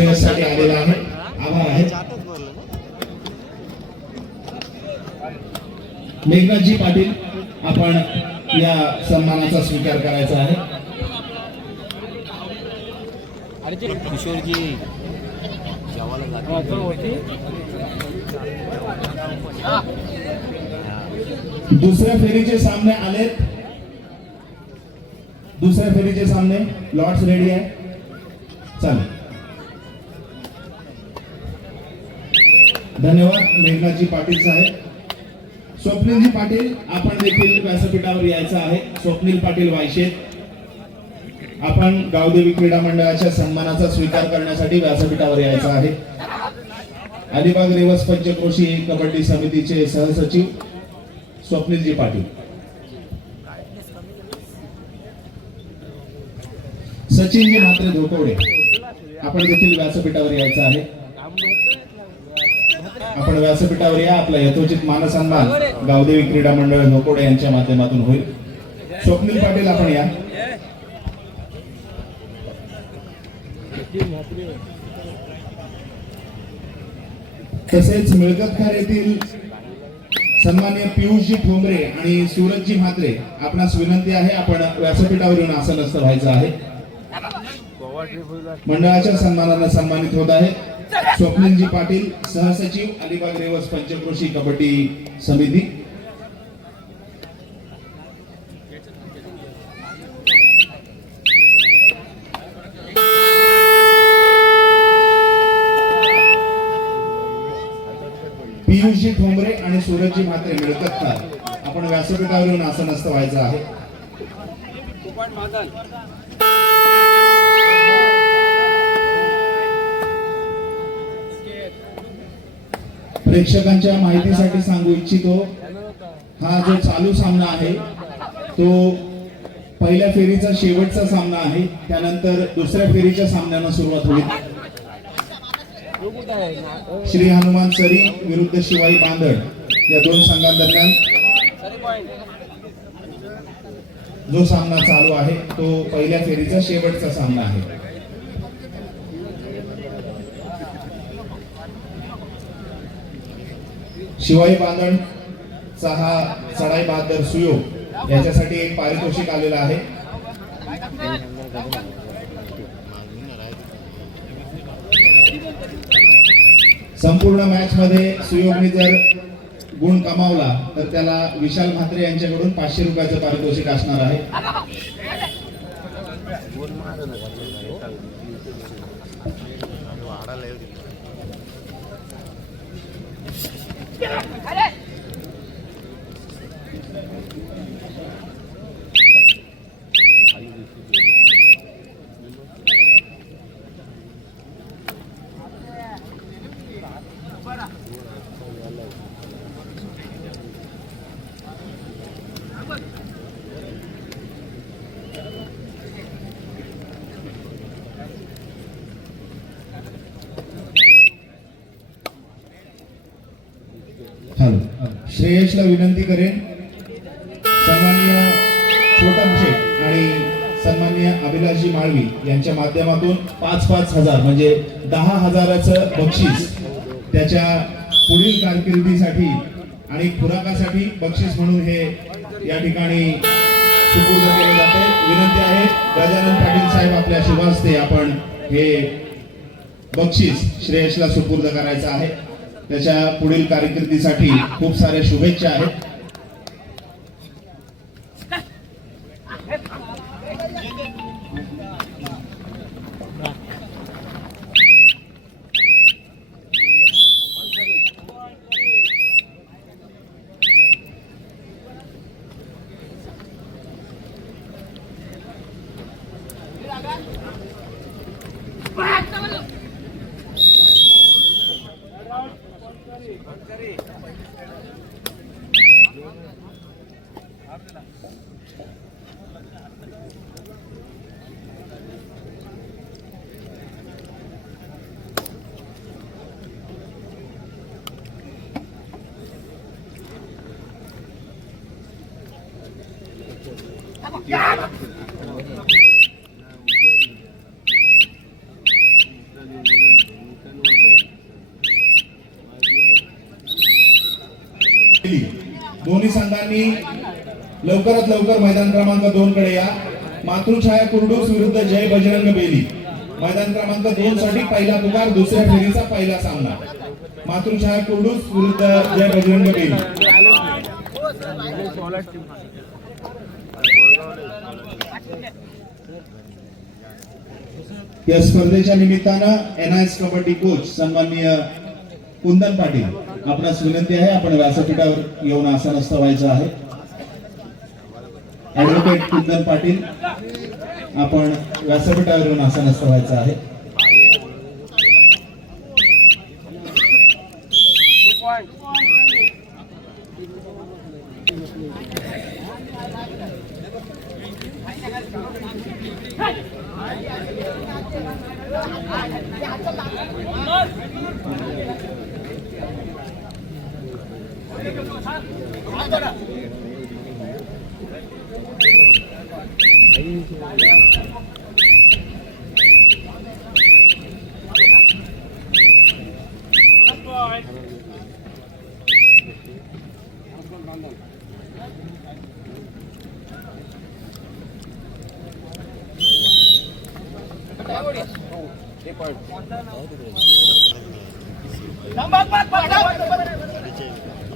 श्रेयससाठी आलेला आहे. आभार आहे. मेघनाथजी पाटील आपण या सन्मानाचा स्वीकार करायचा आहे. किशोरजी दुसऱ्या फेरीचे सामने आलेत. दुसऱ्या फेरीचे सामने लॉट्स रेडी आहे. चालेल. धन्यवाद मेघनाथजी पाटील साहेब. स्वप्नीलजी पाटील आपण देखील व्यासपीठावर यायचं आहे. स्वप्नील पाटील वायशेत आपण गावदेवी क्रीडा मंडळाच्या सन्मानाचा स्वीकार करण्यासाठी व्यासपीठावर यायचं आहे. अलिबाग रेवस पंचक्रोशी कबड्डी समितीचे सहसचिव स्वप्नीलजी पाटील. सचिनजी म्हात्रे धोकवडे आपण देखील व्यासपीठावर यायचं आहे. आपण व्यासपीठावर या. आपला यथोचित मानसन्मान गावदेवी क्रीडा मंडळ धोकवडे यांच्या माध्यमातून होईल. स्वप्नील पाटील आपण या. तसेच मिळकतखार येथील सन्माननीय पियुषजी ठोंबरे आणि सूरजजी म्हात्रे आपणास विनंती आहे आपण व्यासपीठावर येऊन आसनस्थ व्हायचं आहे. मंडळाच्या सन्मानाने सन्मानित होत आहे स्वप्नीलजी पाटील सहसचिव अलिबाग रेवस पंचक्रोशी कबड्डी समिती. पियुषजी ठोंबरे आणि सूरजजी म्हात्रे मिळकतखार आपण व्यासपीठावर येऊन आसनस्थ व्हायचं आहे. प्रेक्षकांच्या माहितीसाठी सांगू इच्छितो हा जो चालू सामना आहे तो पहिल्या फेरीचा शेवटचा सामना आहे. त्यानंतर दुसऱ्या फेरीच्या सामन्याला सुरुवात होईल. श्री हनुमान सरी विरुद्ध शिवाई बांधड या दोन संघांदरम्यान जो सामना चालू आहे तो पहिल्या फेरीचा शेवटचा सामना आहे. शिवाई बांधणचा हा चढाई बहादर सुयोग याच्यासाठी एक पारितोषिक आलेला आहे. संपूर्ण मॅच मध्ये सुयोगने जर गुण कमावला तर त्याला विशाल म्हात्रे यांच्याकडून 500 रुपयाचं पारितोषिक असणार आहे. श्रेयसला विनंती करेन सन्माननीय छोटम शेठ आणि सन्माननीय अभिलाषजी माळवी यांच्या माध्यमातून 5-5 हजार म्हणजे 10,000चं बक्षीस त्याच्या पुढील कारकिर्दीसाठी आणि खुराकासाठी बक्षीस म्हणून हे या ठिकाणी सुपूर्द केले जाते. विनंती आहे गजानन पाटील साहेब आपल्या शुभ हस्ते आपण हे बक्षीस श्रेयसला सुपूर्द करायचं आहे. त्याच्या पुढील कारकिर्दीसाठी खूप साऱ्या शुभेच्छा आहेत. दोन्ही संघांनी लवकरात लवकर मैदान क्रमांक 2 कडे या. मातृछाया कुर्डूस विरुद्ध जय बजरंग बेली, मैदान क्रमांक 2 साठी पहिला पुकार, दुसऱ्या फेरीचा पहिला सामना. मातृछाया कुर्डूस विरुद्ध जय बजरंग बेली. या स्पर्धेच्या निमित्तानं एनआयएस कबड्डी कोच सन्माननीय कुंदन पाटील, आपणास विनंती आहे आपण व्यासपीठावर येऊन आसनस्थ व्हायचं आहे. ऍडव्होकेट कुंदन पाटील, आपण व्यासपीठावर येऊन आसनस्थ व्हायचं आहे.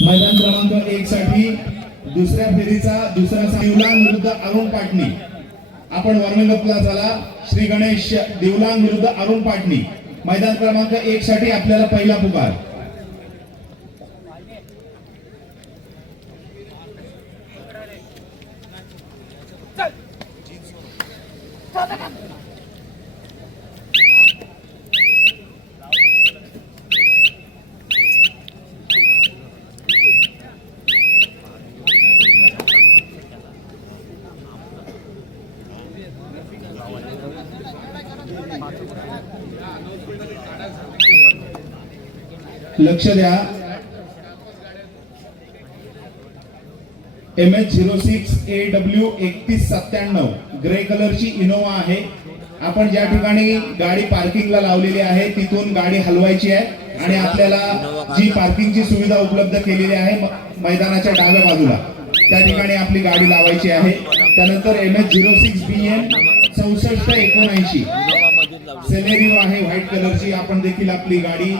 मैदान क्रमांक 1 साठी दुसऱ्या फेरीचा दुसरा दिवलांग विरुद्ध अरुण पाटणी. आपण वॉर्मिंग अपला झाला. श्री गणेश दिवलांग विरुद्ध अरुण पाटणी, मैदान क्रमांक 1 साठी आपल्याला पहिला पुकार. लक्ष द्या, MH06AW3197 ग्रे कलरची इनोवा आहे. आपण ज्या ठिकाणी गाडी पार्किंगला लावलेली आहे तिथून गाडी हलवायची आहे आणि आपल्याला जी पार्किंगची सुविधा उपलब्ध केलेली आहे मैदानाच्या डाव्या बाजूला, त्या ठिकाणी आपली गाडी लावायची आहे. त्यानंतर MH06BN 6479 सेलेरिओ आहे व्हाईट कलरची. आपण देखील आपली गाडी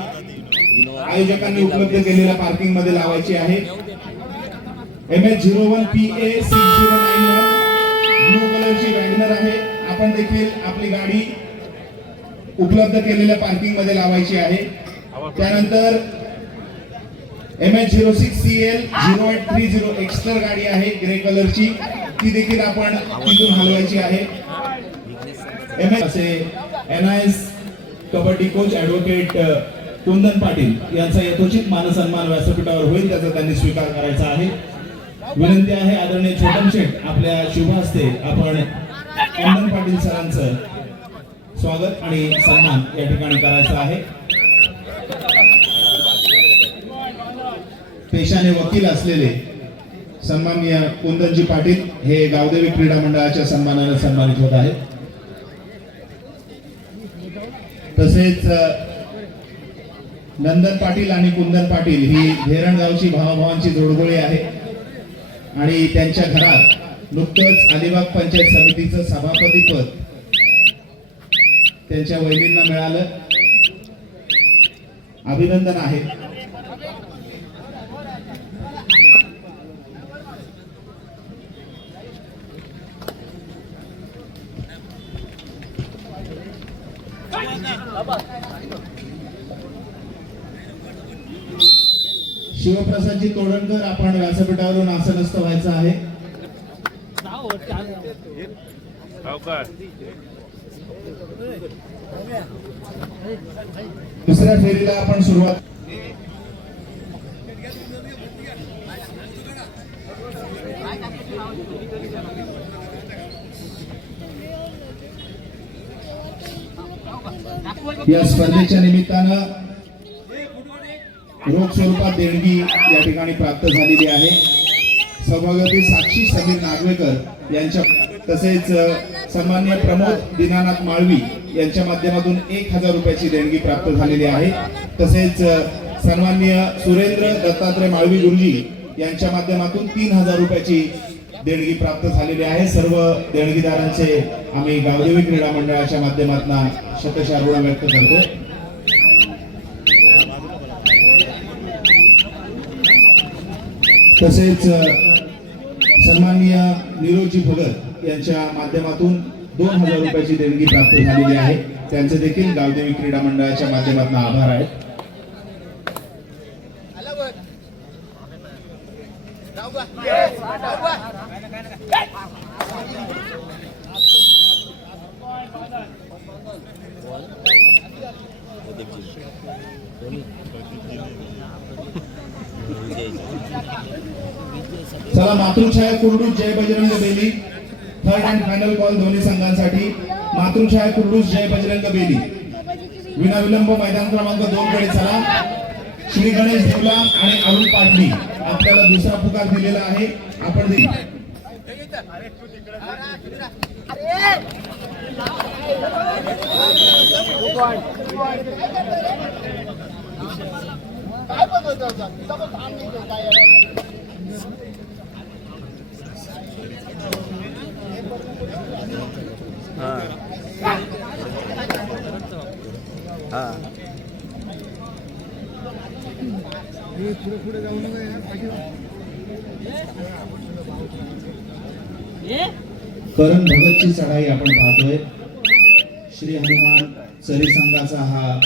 आयोजकांनी उपलब्ध केलेल्या पार्किंग मध्ये लावायची आहे. MH01PA 6091 ब्लू कलरची वॅगनर आहे. आपण देखील आपली गाडी उपलब्ध केलेल्या पार्किंग मध्ये लावायची आहे. त्यानंतर MH06CL 0830 एक्स्टर गाडी आहे ग्रे कलरची, ती देखील आपण तिथून हलवायची आहे. असे एनआयएस कबड्डी कोच ऍडव्होकेट कुंदन पाटील यांचा यथोचित मानसन्मान व्यासपीठावर होईल, त्याचा त्यांनी स्वीकार करायचा आहे. विनंती आहे आदरणीय छोटम शेठ आपल्या शुभ हस्ते आपण कुंदन पाटील सरांचं स्वागत आणि सन्मान या ठिकाणी करायचा आहे. पेशाने वकील असलेले सन्माननीय कुंदनजी पाटील हे गावदेवी क्रीडा मंडळाच्या सन्मानाने सन्मानित होत आहेत. तसेच नंदन पाटील आणि कुंदन पाटील ही धेरणगावची भावाभावांची जोडगोळी आहे आणि त्यांच्या घरात नुकतंच अलिबाग पंचायत समितीचं सभापतीपद त्यांच्या वहिनींना मिळालं. अभिनंदन आहे. शिवप्रसादजी तोडणकर आपण व्यासपीठावरून आसनस्थ व्हायचं आहे. दुसऱ्या फेरीला आपण सुरुवात. या स्पर्धेच्या निमित्तानं रोख स्वरूपात देणगी या ठिकाणी प्राप्त झालेली आहे. सभापती साक्षी समीर नागवेकर यांच्या तसेच सन्माननीय प्रमोद दीनानाथ माळवी यांच्या माध्यमातून 1000 रुपयाची देणगी प्राप्त झालेली आहे. तसेच सन्माननीय सुरेंद्र दत्तात्रय माळवी गुरुजी यांच्या माध्यमातून 3000 रुपयाची देणगी प्राप्त झालेली आहे. सर्व देणगीदारांचे आम्ही गावदेवी क्रीडा मंडळाच्या माध्यमातून शतशः ऋण व्यक्त करतो. तसेच सन्माननीय निरोजी भगत यांच्या माध्यमातून 2000 रुपयाची देणगी प्राप्त झालेली आहे. त्यांचे देखील गावदेवी क्रीडा मंडळाच्या माध्यमातून आभार आहेत. चला Matruchhaya Kurdus Jay Bajrang Beli. Third and final call दोन्ही संघांसाठी. मातृछाया कुर्डूस जय बजरंग बेली. विनाविलंब मैदान क्रमांक 2 कडे चला. श्री गणेश देवला आणि अरुण पाटली आपल्याला दुसरा पुकार दिलेला आहे. आपण पुढे जाऊ करण भगतची चढाई आपण पाहतोय. श्री हनुमान सरी संघाचा हा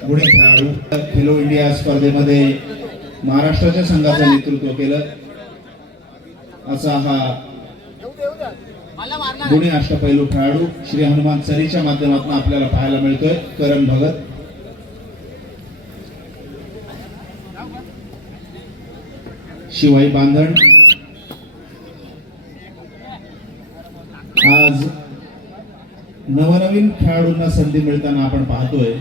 पुणे खेळाडू खेलो इंडिया स्पर्धेमध्ये महाराष्ट्राच्या संघाचं नेतृत्व केलं असा हा गुणी अष्टपैलू खेळाडू श्री हनुमान सरीच्या माध्यमातून आपल्याला पाहायला मिळतोय. करण भगत शिवाई बांधण आज नवनवीन खेळाडूंना संधी मिळताना आपण पाहतोय.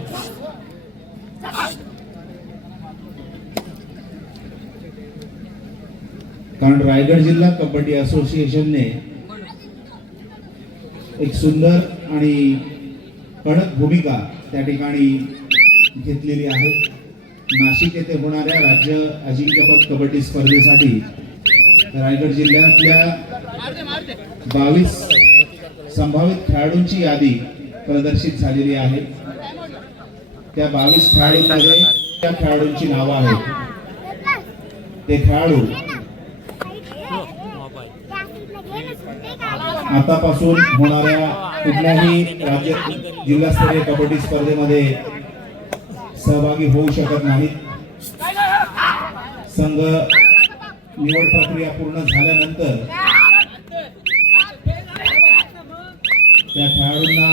कारण रायगड जिल्हा कबड्डी असोसिएशनने एक सुंदर आणि कडक भूमिका त्या ठिकाणी घेतलेली आहे. नाशिक येथे होणाऱ्या राज्य अजिंक्यपद कबड्डी स्पर्धेसाठी रायगड जिल्ह्यातल्या 22 संभावित खेळाडूंची यादी प्रदर्शित झालेली आहे. त्या 22 खेळाडूंमध्ये त्या खेळाडूंची नावं आहेत. ते खेळाडू आतापासून होणाऱ्या कुठल्याही राज्य जिल्हास्तरीय कबड्डी स्पर्धेमध्ये सहभागी होऊ शकत नाहीत. संघ निवड प्रक्रिया पूर्ण झाल्यानंतर त्या खेळाडूंना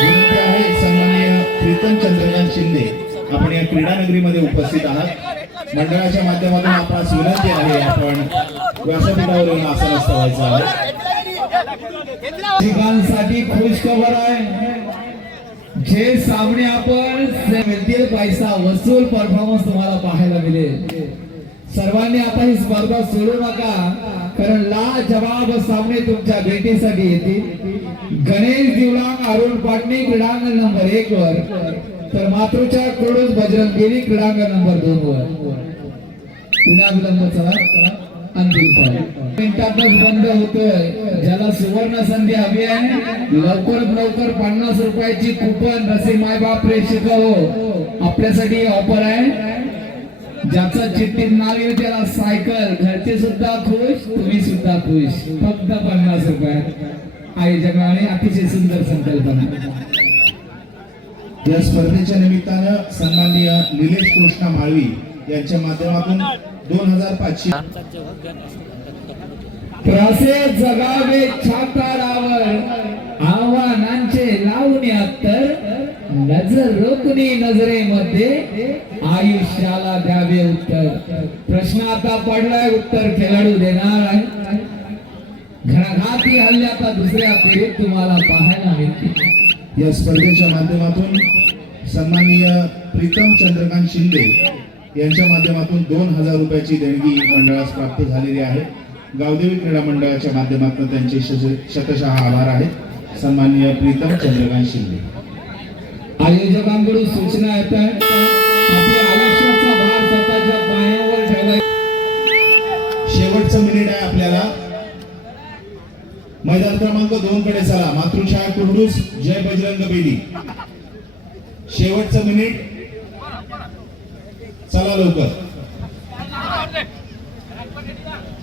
विनंती आहे. सन्माननीय प्रीतम चंद्रकांत शिंदे आपण या क्रीडा नगरीमध्ये उपस्थित आहात. मंडळाच्या माध्यमातून आपणास विनंती आहे आपण व्यासपीठावर येऊन आसनस्थ व्हायचं आहे. ठिकाणसाठी खुश खबर आहे. जे सामने आपण मिळतील पैसा वसूल परफॉर्मन्स तुम्हाला पाहायला मिळेल. सर्वांनी आता ही स्पर्धा सोडू नका, कारण लाजवाब सामने तुमच्या भेटीसाठी येतील. गणेश दिवलांग अरुण पाटणी क्रीडांगण नंबर 1 वर, तर मातृछाया कुर्डूस बजरंग बेली क्रीडांगण नंबर 2 वर. पुन्हा विलंब चला अंतिम कॉल मिनिटातच बंद होतोय. ज्याला सुवर्ण संधी हवी आहे लवकरात लवकर 50 रुपयाची कुपन रसी माय बाप प्रेक्षक हो आपल्यासाठी ऑफर आहे. ज्याचं चिठ्ठीत नाव येईल त्याला सायकल. घरचे सुद्धा खुश, तुम्ही सुद्धा खुश. फक्त 50 रुपयात आयोजकाने अतिशय सुंदर संकल्पना. या स्पर्धेच्या निमित्तानं सन्माननीय निलेश कृष्णा माळवी यांच्या माध्यमातून 2500 प्रसे जगावे छाताडावर आव्हानांचे लावून अत्तर. नजर रोखणी नजरेमध्ये आयुष्याला द्यावे उत्तर. प्रश्न आता पडलाय, उत्तर खेळाडू देणार आहे. घणाघाती हल्ले आता दुसऱ्या फेरीत तुम्हाला पाहायला मिळतील. या स्पर्धेच्या माध्यमातून सन्माननीय प्रीतम चंद्रकांत शिंदे यांच्या माध्यमातून 2000 रुपयाची देणगी मंडळास प्राप्त झालेली आहे. गावदेवी क्रीडा मंडळाच्या माध्यमातून त्यांचे शतशः आभार आहेत. सन्माननीय प्रीतम चंद्रकांत शिंदे. आयोजकांकडून सूचना येत आहे. आपल्या आयुष्याचा भार कारवाई. शेवटचं मिनिट आहे आपल्याला. मैदान क्रमांक 2 कडे चला. मातृछाया कुर्डूस जय बजरंग बेली. शेवटचं मिनिट, चला लवकर.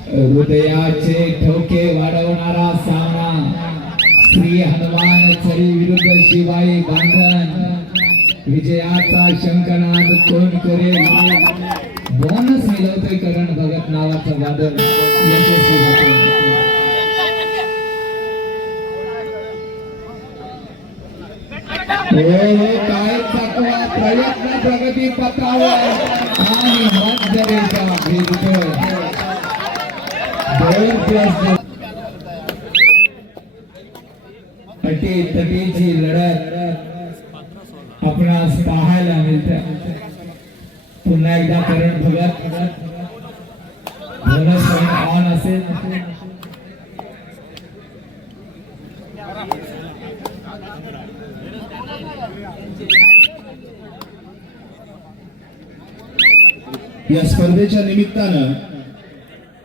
हृदयाचे ठोके वाढवणारा सामना. श्री हनुमान चरी विरुद्ध शिवाई बांधण. विजयाचा शंखनाद कोण करेल. बोनस मिळवतोय करण भगत नावाचं वादळ यशस्वी होते. काय तत्वा प्रयत्न प्रगती पत्रावर आणि मध्यरेषा भेदतोय. 2+2 अटीतटीची लढत आपणास पाहायला मिळते. पुन्हा एकदा करण भगत बोनस पॉइंट ऑन असेल. या स्पर्धेच्या निमित्तानं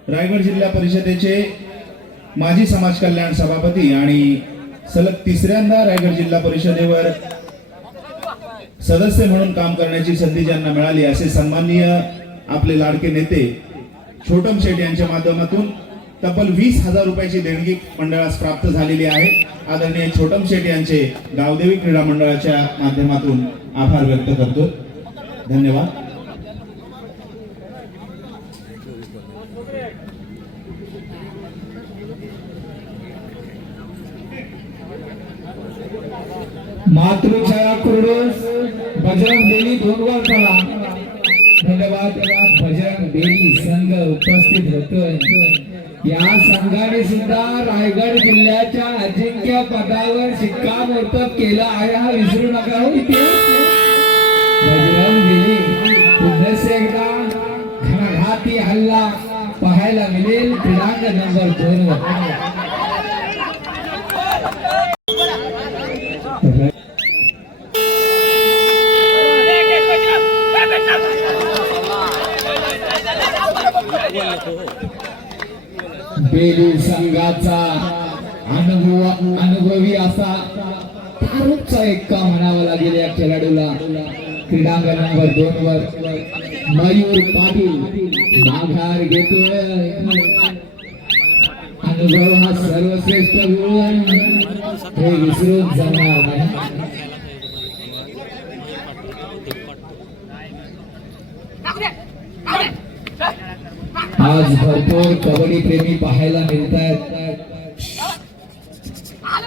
रायगड जिल्हा परिषदेचे माजी समाज कल्याण सभापती आणि सलग तिसऱ्यांदा रायगड जिल्हा परिषदेवर सदस्य म्हणून काम करण्याची संधी ज्यांना मिळाली असे सन्माननीय आपले लाडके नेते छोटम शेठ यांच्या माध्यमातून तब्बल 20,000 रुपयाची देणगी मंडळास प्राप्त झालेली आहे. आदरणीय छोटम शेठ यांचे गावदेवी क्रीडा मंडळाच्या माध्यमातून आभार व्यक्त करतो. धन्यवाद. मातृछाया कुर्डूस बजरंग बेली 2 वर चला. धन्यवाद. बजरंग बेली संघ उपस्थित होतोय. या संघाने सुद्धा रायगड जिल्ह्याच्या अजिंक्य पदावर शिक्कामोर्तब केला आहे, हा विसरू नका हो. इथे बजरंग बेली पुन्हा एकदा घणाघाती हल्ला पाहायला मिळेल क्रीडांगण नंबर 2 वर. बेली संघाचा अनुभवी असा फारूकचा एक्का म्हणावा लागेल या खेळाडूला. क्रीडांगण नंबर 2 वर मयूर पाटील माघार घेतोय. अनुभव हा सर्वश्रेष्ठ गुण हे विसरून जाणार नाही. आज भरपूर कबड्डी प्रेमी पाहायला मिळतात.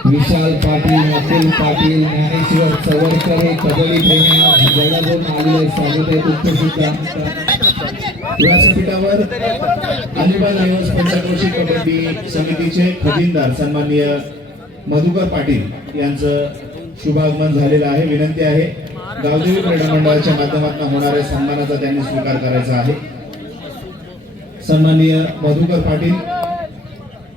विशाल पाटील, नकुल पाटील, ज्ञानेश्वर चवरकर हे कबड्डी प्रेमी आज जगातून आलेले स्वागत आहे तुमचं सुद्धा. व्यासपीठावर अलिबाग निवास पंचक्रोशी कबड्डी समितीचे खजिनदार सन्माननीय मधुकर पाटील यांचं शुभागमन झालेलं आहे. विनंती आहे गावदेवी क्रीडा मंडळाच्या माध्यमातून होणाऱ्या सन्मानाचा त्यांनी स्वीकार करायचा आहे. सन्माननीय मधुकर पाटील,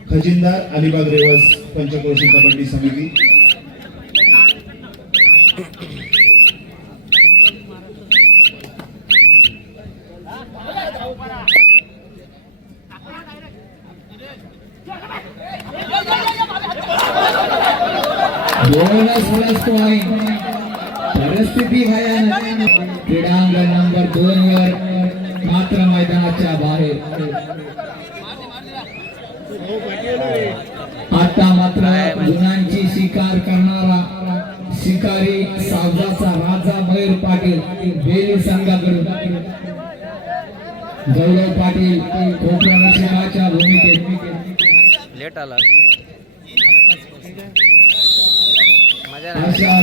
खजिनदार अलिबाग रेवस पंचक्रोशी कबड्डी समिती. Bonus point. परिस्थिती भयानक. क्रीडांगण नंबर 2 वर मात्र मैदानाच्या बाहेर. आता मात्र गुणांची शिकार करणारा शिकारी सावजाचा राजा मयूर पाटील बेली संघाकडून. गौरव पाटील कोपराच्या भूमिकेत लेट आला अशा